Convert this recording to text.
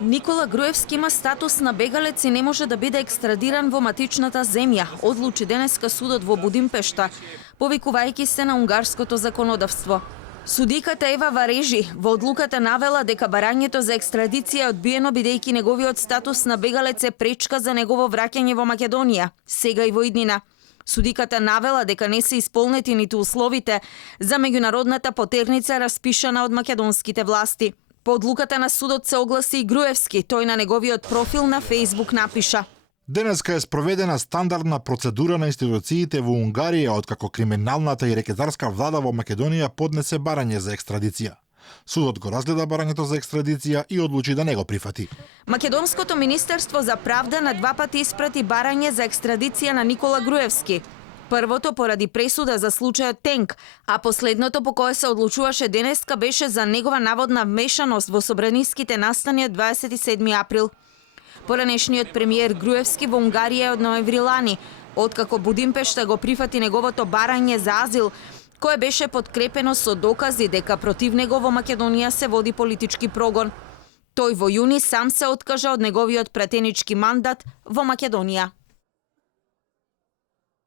Никола Груевски има статус на бегалец и не може да биде екстрадиран во матичната земја, одлучи денеска судот во Будимпешта, повикувајќи се на унгарското законодавство. Судиката Ева Варежи во одлуката навела дека барањето за екстрадиција е одбиено бидејќи неговиот статус на бегалец е пречка за негово враќање во Македонија, сега и во иднина. Судиката навела дека не се исполнети ниту условите за меѓународната потерница распишана од македонските власти. По одлуката на судот се огласи и Груевски, тој на неговиот профил на Facebook напиша: Денеска е спроведена стандардна процедура на институциите во Унгарија откако криминалната и рекетарска влада во Македонија поднесе барање за екстрадиција. Судот го разгледа барањето за екстрадиција и одлучи да не го прифати. Македонското министерство за правда на два пати испрати барање за екстрадиција на Никола Груевски. Првото поради пресуда за случајот Тенк, а последното по кое се одлучуваше денеска беше за негова наводна вмешаност во собраниските настани од 27 април. Поранешниот премиер Груевски во Унгарија од ноември лани, откако Будимпешта го прифати неговото барање за азил, кое беше подкрепено со докази дека против него во Македонија се води политички прогон. Тој во јуни сам се откажа од неговиот пратенички мандат во Македонија.